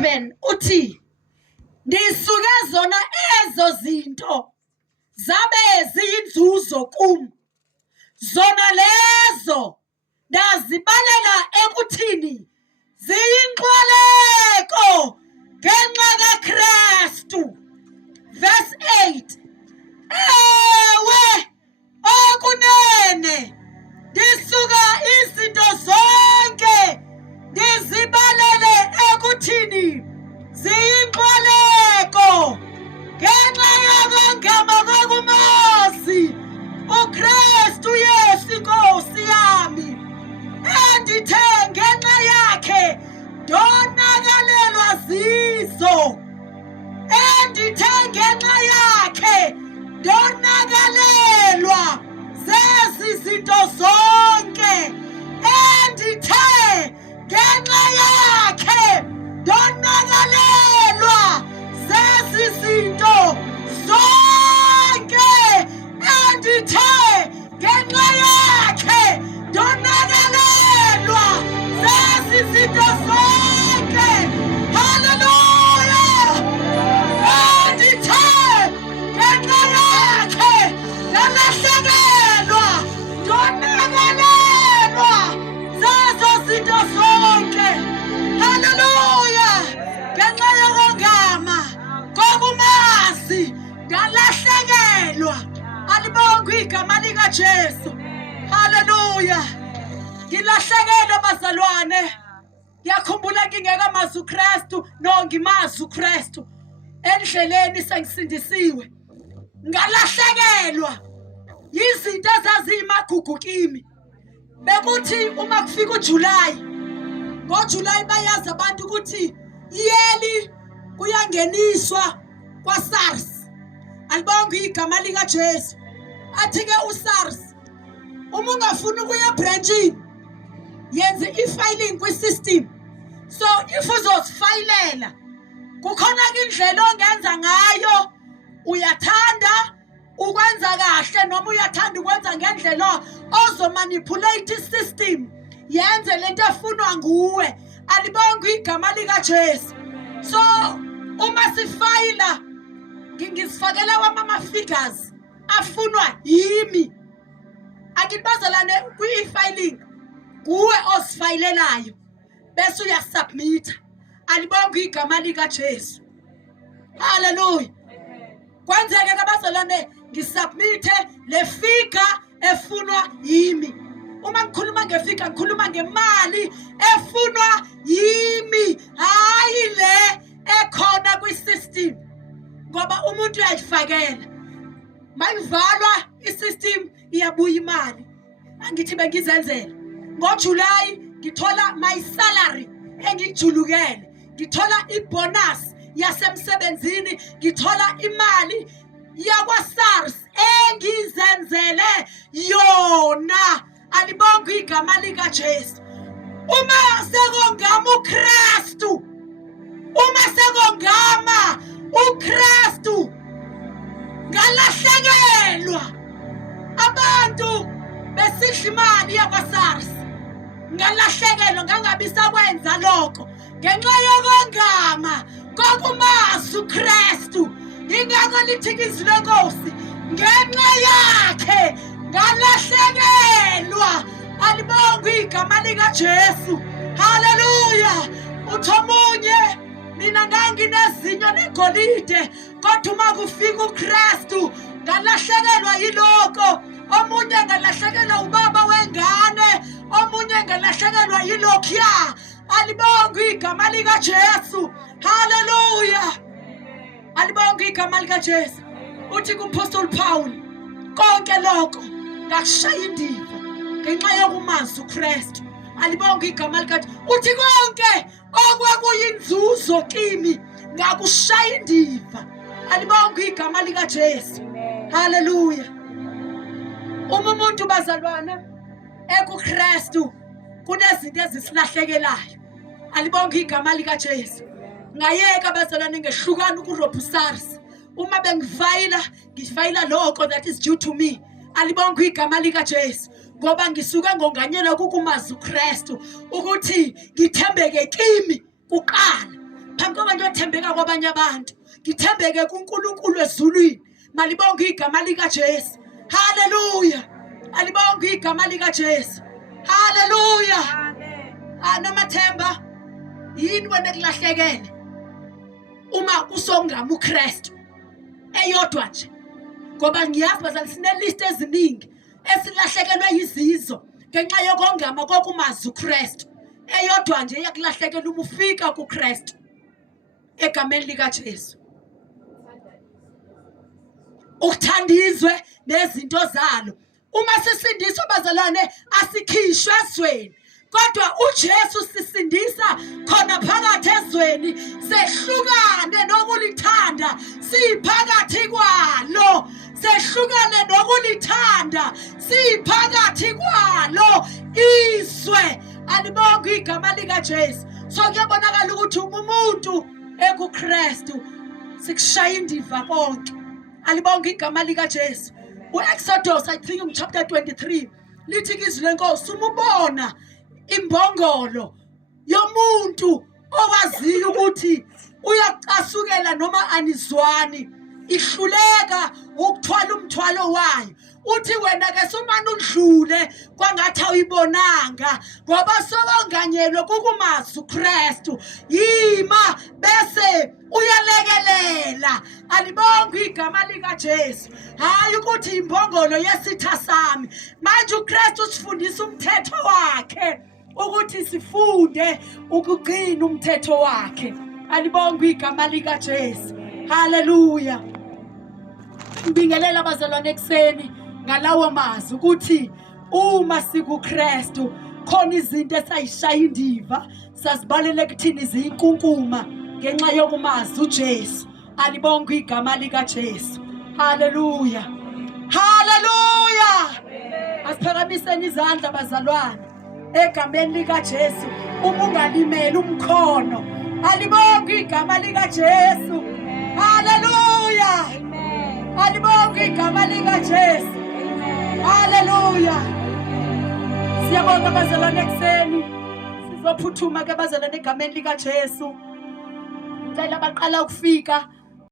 7 uthi ndisuke zona ezo zinto zabe ziyinzuzo kum, zona lezo ndazibalela ekuthini ziyinxwaleko ngenxa kaKristu. Verse 8, ewe okunene ndisuka izinto zonke ndizibalele ekuthini ziyinxwaleko ngenxa yokongama kokumazi uKristu Yesu Nkosi yami, endithe ngenxa yakhe donakalelwa zizo, endithe ngenxa yakhe donakalelwa zezi zinto zonke, endithe ngenxa yakhe donakalelwa zezi zinto zonke, endithe ngenxa yakhe donakalelwa zezi zinto zonke. Hallelujah! Endithe ngenxa yakhe ndalahlekelwa donakalelwa zezo zinto zonke. Hallelujah! Ngenxa yokongama kokumazi ndalahlekelwa. Alibongwe igama likaJesu. Hallelujah! Ngilahlekelwe bazalwane. Ngiyakhumbula ngingekamazi uKristu, no ngimazi uKristu. Endleleni sengisindisiwe. Ngalahlekelwa yizinto ezaziyimagugu kimi. Bekuthi uma kufika uJuly, ngoJuly bayazi abantu ukuthi iyeli kuyangeniswa kwaSARS. Alibongwe igama likaJesu. Athi-ke uSARS, uma ungafuna ukuya ebranchini, yenze i-filing kwi-system. So if uzosifayilela, kukhona indlela ongenza ngayo. Uyathanda ukwenza kahle noma uyathanda ukwenza ngendlela ozomanipulate i-system yenze lento efunwa nguwe. Alibongwe igama likaJesu. So uma sifayila, ngisifakela wama figures afunwa yimi. Akibazalane kwi-filing, kuwe osifayilelayo bese uyasubmit. Alibongwe igama likaJesu. Hallelujah! Kwenzeke kabazalwane ngisubmite le figure efunwa yimi. Uma ngikhuluma ngefigure ngikhuluma ngemali efunwa yimi, hayi le ekhona kwi-system, ngoba umuntu uyayifakela. Mayivalwa i-system iyabuya imali. Angithi bengizenzela ngoJuly ngithola my salary engijulukele, ngithola ibonus yasemsebenzini, ngithola imali yakwaSARS engizenzele yona. Alibongwe igama likaJesu. Uma sekongama uKristu, uma sekongama uKristu, ngalahlekelwa abantu besidla imali yakwaSARS. Ngalahlekelwa ngangabi sakwenza lokho ngenxa yokongama kokumazi uKristu. Ingakho lithi izwi lenkosi, ngenxa yakhe ngalahlekelwa. Alibongwe igama likaJesu. Hallelujah! Uthi omunye, mina nganginezinyo negolide, kodwa uma kufika uKristu ngalahlekelwa yiloko. Omunye ngalahlekelwa ubaba wengane, omunye ngalahlekelwa yilokhuya. Alibongwe igama likaJesu. Hallelujah! Alibongwe igama likaJesu. Uthi kuMaster Paul, konke lokho ngakushaya indiva ngenxa yokumazi uKristu. Alibongwe igama likaJesu. Uthi konke okwakuyinzuzo kimi ngakushaya indiva. Alibongwe igama likaJesu. Hallelujah! Uma umuntu bazalwana ekuKristu kunezinto ezisilahlekelayo. Alibongwe igama likaJesu. Ngayeka bazalwane ngehlukana kuRobusars. Uma bengifayila, ngifayila lokho that is due to me. Alibongwe igama likaJesu. Ngoba ngisuke ngonganyelwa kukumazi uKristu ukuthi ngithembeke kimi kuqala phambi manje othembeka kwabanye abantu ngithembeke kuNkulunkulu ezulwini malibonke igama lika Jesu haleluya alibonke igama lika Jesu haleluya amen nomathemba yini wena kulahlekele uma usongama uKristu eyodwa nje ngoba ngiyazi bazali sinelist eziningi esilahlekelwe yizizo ngenxa yokongama kokumazi uKristu eyodwa nje yakulahlekela uma ufika kuKristu egameni lika Jesu ukuthandizwe nezinto zalo uma sisindiswa bazalwane asikhishwe ezweni kodwa uJesu sisindisa khona phakathi ezweni sehlukane nokulithanda siphakathi kwalo sehlukane nokulithanda siphakathi kwalo izwe alibonke igama lika Jesu so kuyabonakala ukuthi umuntu ekuKristu sikushaya indiva konke alibonke igama lika Jesu uExodus I think chapter 23 lithi izwi lenkosi umubona imbongolo yomuntu owaziyo ukuthi uyacasukela noma anizwani ihluleka ukuthwala umthwalo wayo uthi wena ke somana udlule kwangathi awuyibonanga ngoba sobonganyelwe kukumazi uKristu yima bese uyalekelela alibonke igama lika Jesu hayi ukuthi imbongolo yesitha sami manje uKristu sifundisa umthetho wakhe ukuthi sifunde ukugcina umthetho wakhe alibonke igama lika Jesu haleluya ngibingelela abazalwane ekseni ngalawo mazwi ukuthi uma sikuKristu khona izinto esayishaya indiva sasibalele kuthini izikunkuma ngenxa yokumazi uJesu alibonke igama lika Jesu haleluya haleluya asiphakamiseni izandla bazalwane egameni lika Jesu uma ungalimela umkhono alibonke igama lika Jesu haleluya alibonke igama lika Jesu haleluya siyabonga abazalwane ekseni sizophuthuma ke abazalwane egameni lika Jesu ngicela baqala ukufika